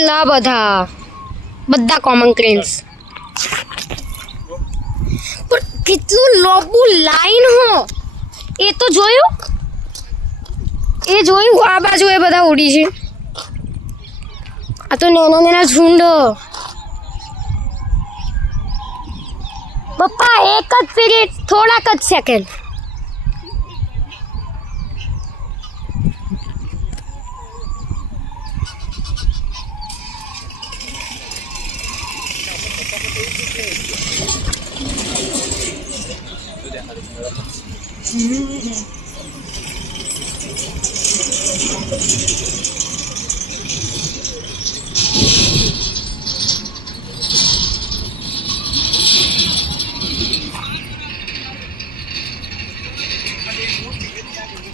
કેટલા બધા common cranes, પણ કેટલું લાંબુ લાઈન હો. એ તો જોયું, આ બાજુ એ બધા ઉડી છે. આ તો નાના ઝુંડ. પપ્પા એક જ મિનિટ, થોડાક જ સેકન્ડ.